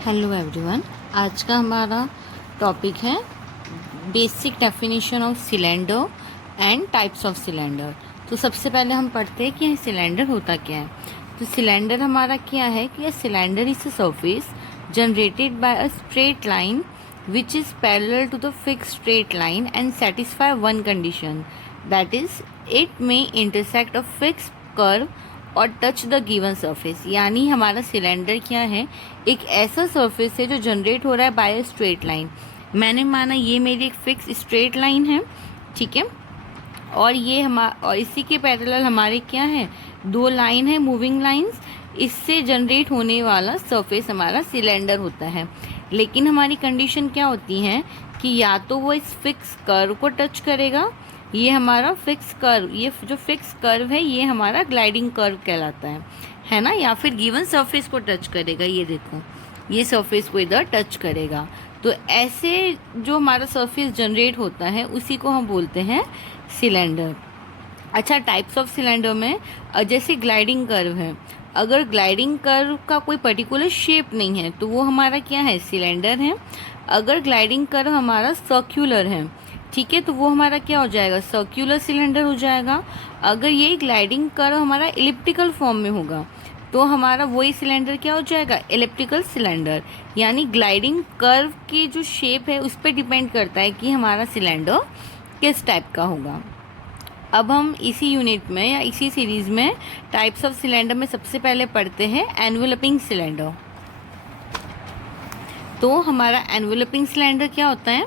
Hello everyone. आज का हमारा टॉपिक है basic definition of cylinder and types of cylinder. तो सबसे पहले हम पढ़ते हैं कि सिलेंडर होता क्या है। तो सिलेंडर हमारा क्या है कि cylinder is a surface generated by a straight line which is parallel to the fix straight line and satisfy one condition, that is it may intersect a fix curve or touch the given surface. यानी हमारा cylinder क्या है, एक ऐसा surface है जो generate हो रहा है बाय स्ट्रेट लाइन। मैंने माना ये मेरी एक फिक्स स्ट्रेट लाइन है, ठीक है, और ये और इसी के पैरेलल हमारे क्या है, दो लाइन है, मूविंग लाइंस। इससे जनरेट होने वाला सरफेस हमारा सिलेंडर होता है। लेकिन हमारी कंडीशन क्या होती है कि या तो वो इस फिक्स कर्व को टच करेगा, ये हमारा फिक्स कर्व, ये जो फिक्स कर्व है ये हमारा ग्लाइडिंग कर्व कहलाता है ना, या फिर गिवन सरफेस को टच करेगा। ये देखो, ये सरफेस को इधर टच करेगा। तो ऐसे जो हमारा सरफेस जनरेट होता है उसी को हम बोलते हैं सिलेंडर। अच्छा, टाइप्स ऑफ सिलेंडर में जैसे ग्लाइडिंग कर्व है, अगर ग्लाइडिंग कर्व का कोई पर्टिकुलर शेप नहीं है तो वो हमारा क्या है, सिलेंडर है। अगर ग्लाइडिंग कर्व हमारा सर्क्यूलर है, ठीक है, तो वो हमारा क्या हो जाएगा, सर्क्यूलर सिलेंडर हो जाएगा। अगर ये ग्लाइडिंग कर्व हमारा इलिप्टिकल फॉर्म में होगा तो हमारा वही सिलेंडर क्या हो जाएगा, इलिप्टिकल सिलेंडर। यानी ग्लाइडिंग कर्व की जो शेप है उस पर डिपेंड करता है कि हमारा सिलेंडर किस टाइप का होगा। अब हम इसी यूनिट में या इसी सीरीज में टाइप्स ऑफ सिलेंडर में सबसे पहले पढ़ते हैं एनवेलपिंग सिलेंडर। तो हमारा एनवेलपिंग सिलेंडर क्या होता है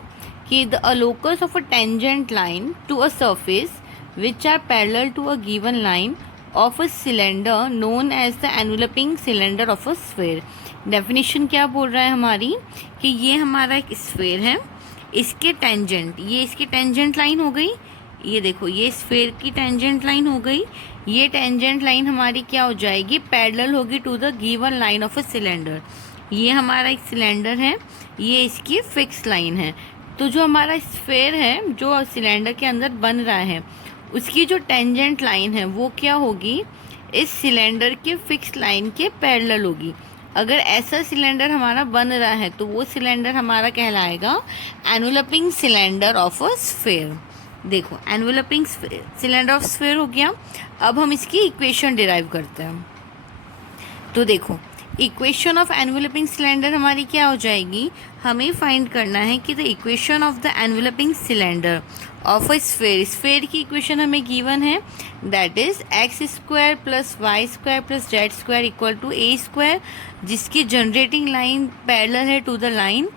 कि the locus of a tangent line to a surface which are parallel to a given line of a cylinder known as the enveloping cylinder of a sphere. Definition क्या बोल रहा है हमारी कि ये हमारा एक स्फेयर है, इसके टेंजेंट, ये इसकी टेंजेंट लाइन हो गई, ये देखो ये स्फेयर की टेंजेंट लाइन हो गई। ये टेंजेंट लाइन हमारी क्या हो जाएगी, पैरेलल होगी to the given line of a cylinder. ये हमारा एक सिलेंडर है, ये इसकी फिक्स लाइन है। तो जो हमारा स्फेयर है जो सिलेंडर के अंदर बन रहा है उसकी जो टेंजेंट लाइन है वो क्या होगी, इस सिलेंडर के फिक्स लाइन के पैरेलल होगी। अगर ऐसा सिलेंडर हमारा बन रहा है तो वो सिलेंडर हमारा कहलाएगा enveloping cylinder of a sphere. देखो, एनवेलपिंग सिलेंडर ऑफ स्फेयर हो गया। अब हम इसकी इक्वेशन डिराइव करते हैं। तो देखो, इक्वेशन ऑफ एनवेलपिंग सिलेंडर हमारी क्या हो जाएगी, हमें फाइंड करना है कि the equation of the enveloping cylinder of a sphere. Sphere की इक्वेशन हमें गिवन है, that is x square plus y square plus z square equal to a square, जिसकी जनरेटिंग लाइन पैरेलल है to the line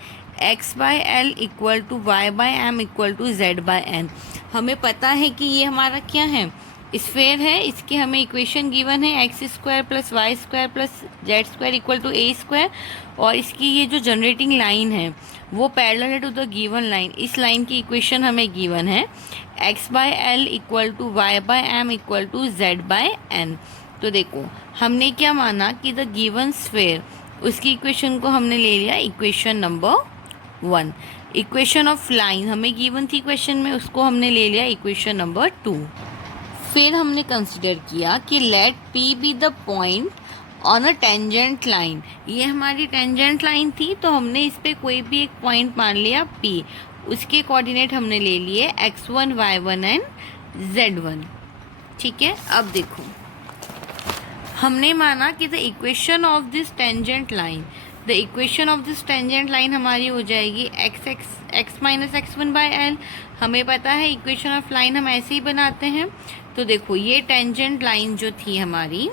x by l equal to y by m equal to z by n. हमें पता है कि ये हमारा क्या है, स्फेयर है, इसके हमें इक्वेशन गिवन है x square plus y square plus z square equal to a square, और इसकी ये जो जनरेटिंग लाइन है वो पैरेलल है टू द गिवन लाइन। इस लाइन की इक्वेशन हमें गिवन है x by l equal to y by m equal to z by n. तो देखो, हमने क्या माना कि द गिवन स्फेयर, उसकी इक्वेशन को हमने ले लिया equation number 1। Equation of line हमें गिवन थी क्वेश्चन में, उसको हमने ले लिया इक्वेशन नंबर 2। फिर हमने कंसिडर किया कि let P be the point on a tangent line. ये हमारी टेंजेंट लाइन थी तो हमने इस पर कोई भी एक पॉइंट मान लिया पी, उसके कोऑर्डिनेट हमने ले लिए x1 y1 एंड z1। ठीक है, अब देखो, हमने माना कि the equation of this tangent line, the equation of this tangent line हमारी हो जाएगी x minus x1 by L. हमें पता है इक्वेशन ऑफ लाइन हम ऐसे ही बनाते हैं। तो देखो, ये टेंजेंट लाइन जो थी हमारी,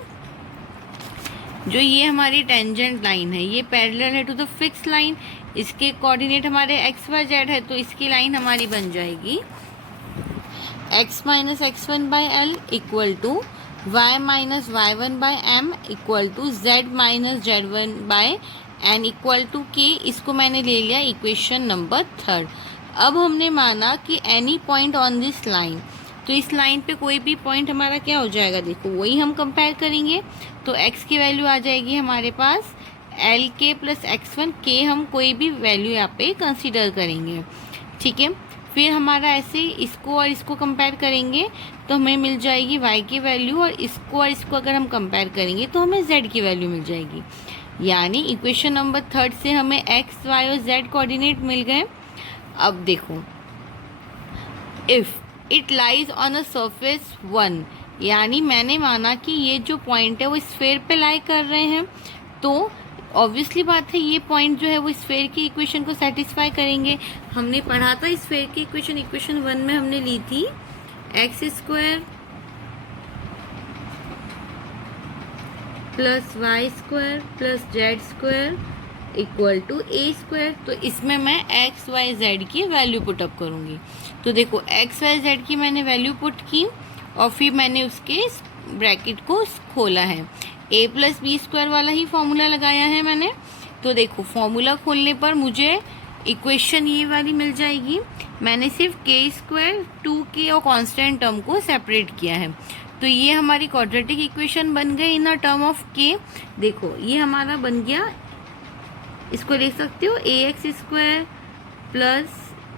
जो ये हमारी टेंजेंट लाइन है, ये पैरेलल है टू द फिक्स लाइन, इसके कोऑर्डिनेट हमारे एक्स वाई जेड है, तो इसकी लाइन हमारी बन जाएगी x minus x1 by l equal to y minus y1 by m equal to z minus z1 by n equal to k। इसको मैंने ले लिया इक्वेशन नंबर 3। अब हमने माना कि any point on this line, तो इस लाइन पे कोई भी पॉइंट हमारा क्या हो जाएगा, देखो वही हम कंपेयर करेंगे। तो x की वैल्यू आ जाएगी हमारे पास एल के प्लस x1 के, हम कोई भी वैल्यू यहाँ पे कंसीडर करेंगे। ठीक है, फिर हमारा ऐसे इसको और इसको कंपेयर करेंगे तो हमें मिल जाएगी y की वैल्यू, और इसको अगर हम कंपेयर करेंगे तो हमें z की वैल्यू मिल जाएगी। यानी इक्वेशन नंबर 3 से हमें एक्स वाई और जेड कोऑर्डिनेट मिल गए। अब देखो, if it lies on a surface 1, यानी मैंने माना कि ये जो पॉइंट है वो स्फेयर पे लाई कर रहे हैं, तो ऑब्वियसली बात है ये पॉइंट जो है वो स्फेयर की इक्वेशन को सेटिस्फाई करेंगे। हमने पढ़ा था स्फेयर की इक्वेशन, इक्वेशन 1 में हमने ली थी x square plus y square plus z square equal to a square. तो इसमें मैं एक्स वाई जेड की वैल्यू पुटअप करूँगी। तो देखो एक्स वाई जेड की मैंने वैल्यू पुट की और फिर मैंने उसके ब्रैकेट को खोला है, ए प्लस बी स्क्वायर वाला ही फॉर्मूला लगाया है मैंने। तो देखो फॉर्मूला खोलने पर मुझे इक्वेशन ये वाली मिल जाएगी। मैंने सिर्फ के स्क्वायर 2k और कांस्टेंट टर्म को सेपरेट किया है। तो ये हमारी क्वाड्रेटिक इक्वेशन बन गई इन अ टर्म ऑफ के। देखो ये हमारा बन गया, इसको लिख सकते हो A X square plus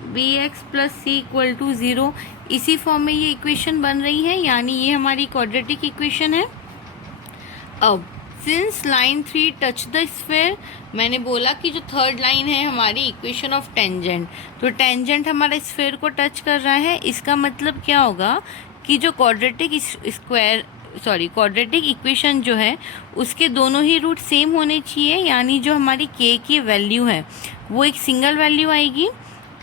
B X plus C equal to 0। इसी फॉर्म में ये इक्वेशन बन रही है, यानी ये हमारी क्वाड्रेटिक इक्वेशन है। अब since line 3 touch the sphere, मैंने बोला कि जो थर्ड लाइन है हमारी इक्वेशन ऑफ टेंजेंट, तो टेंजेंट हमारे स्फेयर को टच कर रहा है। इसका मतलब क्या होगा कि जो क्वाड्रेटिक इक्वेशन जो है उसके दोनों ही रूट सेम होने चाहिए, यानी जो हमारी के की वैल्यू है वो एक सिंगल वैल्यू आएगी।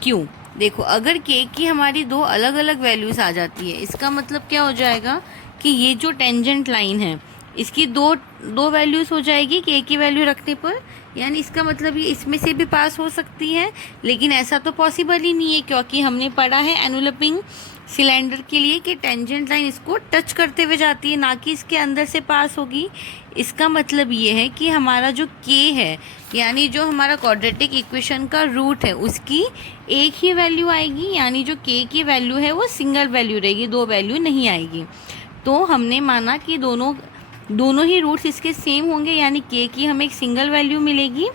क्यों? देखो अगर के की हमारी दो अलग अलग वैल्यूज़ आ जाती है, इसका मतलब क्या हो जाएगा कि ये जो टेंजेंट लाइन है इसकी दो वैल्यूज़ हो जाएगी के की वैल्यू रखने पर, यानी इसका मतलब ये इसमें से भी पास हो सकती है। लेकिन ऐसा तो पॉसिबल ही नहीं है, क्योंकि हमने पढ़ा है एनवेलपिंग सिलेंडर के लिए कि टेंजेंट लाइन इसको टच करते हुए जाती है, ना कि इसके अंदर से पास होगी। इसका मतलब ये है कि हमारा जो के है, यानी जो हमारा क्वाड्रेटिक इक्वेशन का रूट है, उसकी एक ही वैल्यू आएगी, यानी जो के की वैल्यू है वो सिंगल वैल्यू रहेगी, दो वैल्यू नहीं आएगी। तो हमने माना कि दोनों ही रूट्स इसके सेम होंगे, यानी के की हमें एक सिंगल वैल्यू मिलेगी।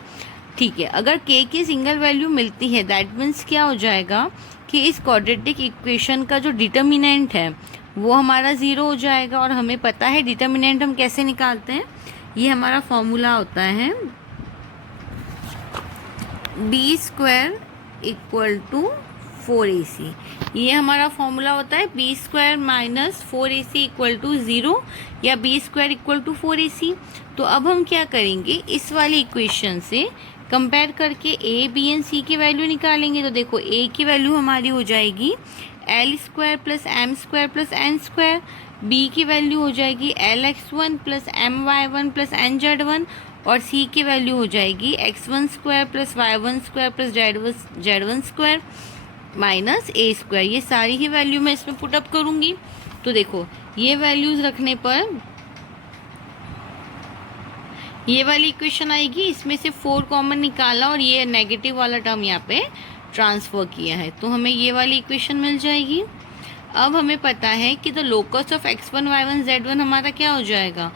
ठीक है, अगर के की सिंगल वैल्यू मिलती है दैट मीन्स क्या हो जाएगा कि इस क्वाड्रेटिक इक्वेशन का जो डिटर्मिनेंट है वो हमारा 0 हो जाएगा। और हमें पता है डिटर्मिनेंट हम कैसे निकालते हैं, ये हमारा फॉर्मूला होता है b square equal to 4ac। ये हमारा फॉर्मूला होता है b square minus 4ac equal to 0 या B square equal to 4ac। तो अब हम क्या करेंगे, इस वाली इक्वेशन से कंपेयर करके ए बी एंड सी की वैल्यू निकालेंगे। तो देखो ए की वैल्यू हमारी हो जाएगी L square plus M square plus N square, B की वैल्यू हो जाएगी L X one plus M Y one plus N Z one, और सी की वैल्यू हो जाएगी X one square plus Y one square plus Z one square minus ए square. ये सारी ही value मैं इसमें पुटअप करूँगी। तो देखो ये वैल्यूज़ रखने पर ये वाली इक्वेशन आएगी, इसमें से 4 कॉमन निकाला और ये नेगेटिव वाला टर्म यहाँ पे ट्रांसफ़र किया है, तो हमें ये वाली इक्वेशन मिल जाएगी। अब हमें पता है कि the locus of x1 y1 z1 हमारा क्या हो जाएगा,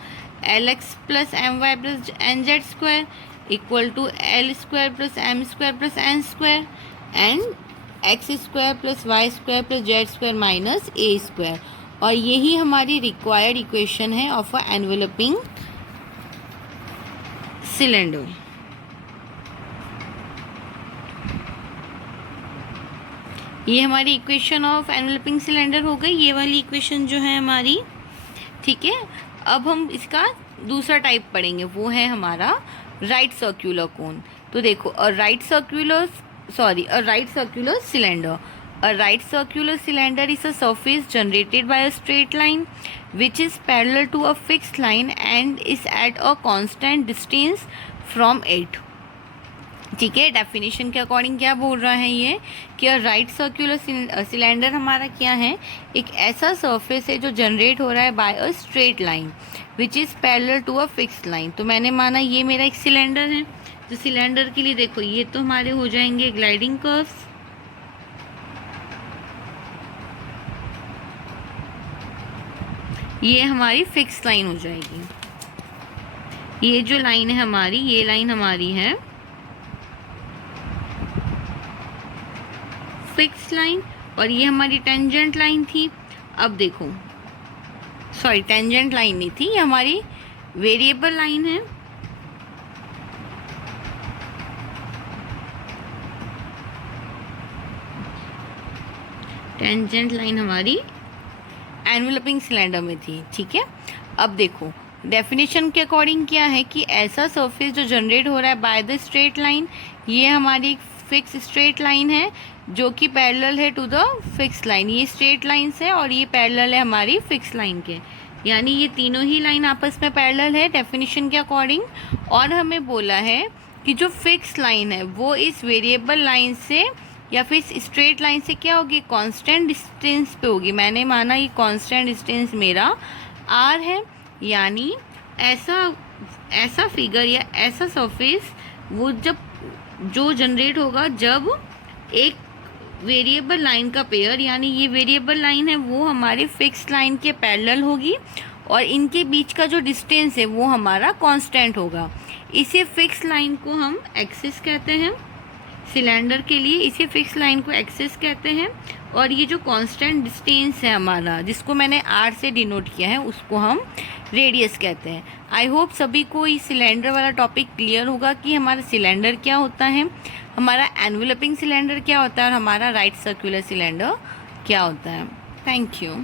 l x plus M y plus N z square equal to l square plus M square plus N square and x square plus y square plus z square minus A square. और यही हमारी required equation है of a enveloping cylinder. ये हमारी equation of enveloping cylinder हो गई, ये वाली इक्वेशन जो है हमारी। ठीक है, अब हम इसका दूसरा टाइप पढ़ेंगे, वो है हमारा राइट सर्कुलर कोन। तो देखो a right circular cylinder, a right circular cylinder is a surface generated by a straight line which is parallel to a fixed line and is at a constant distance from it। ठीक है, definition के according क्या बोल रहा है ये कि right circular cylinder हमारा क्या है, एक ऐसा सरफेस है जो जनरेट हो रहा है by a straight line which is parallel to a fixed line. तो मैंने माना ये मेरा एक सिलेंडर है, तो सिलेंडर के लिए देखो ये तो हमारे हो जाएंगे ग्लाइडिंग कर्व्स, ये हमारी फिक्स लाइन हो जाएगी। ये जो लाइन है हमारी, ये लाइन हमारी है फिक्स लाइन, और ये हमारी टेंजेंट लाइन थी। अब देखो टेंजेंट लाइन नहीं थी, ये हमारी वेरिएबल लाइन है। टेंजेंट लाइन हमारी एनवेलपिंग सिलेंडर में थी, ठीक है। अब देखो डेफिनेशन के अकॉर्डिंग क्या है कि ऐसा सरफेस जो जनरेट हो रहा है बाय द स्ट्रेट लाइन, ये हमारी फिक्स स्ट्रेट लाइन है जो कि पैरेलल है टू द फिक्स लाइन। ये स्ट्रेट लाइन्स है और ये पैरेलल है हमारी फिक्स लाइन के, यानी ये तीनों ही लाइन आपस में पैरेलल है डेफिनेशन के अकॉर्डिंग। और हमें बोला है कि जो फिक्स लाइन है वो इस वेरिएबल लाइन से या फिर इस स्ट्रेट लाइन से क्या होगी, कांस्टेंट डिस्टेंस पे होगी। मैंने माना ये कांस्टेंट डिस्टेंस मेरा आर है, यानी ऐसा फिगर या ऐसा सरफेस वो जो जनरेट होगा जब एक वेरिएबल लाइन का पेयर, यानी ये वेरिएबल लाइन है वो हमारे फिक्स लाइन के पैरेलल होगी और इनके बीच का जो डिस्टेंस है वो हमारा कांस्टेंट होगा। इसे फिक्स लाइन को हम एक्सिस कहते हैं, सिलेंडर के लिए इसे फिक्स लाइन को एक्सिस कहते हैं। और ये जो कांस्टेंट डिस्टेंस है हमारा, जिसको मैंने आर से डिनोट किया है, उसको हम रेडियस कहते हैं। आई होप सभी को ये सिलेंडर वाला टॉपिक क्लियर होगा कि हमारा सिलेंडर क्या होता है, हमारा एनवेलपिंग सिलेंडर क्या होता है और हमारा राइट सर्कुलर सिलेंडर क्या होता है। Thank you.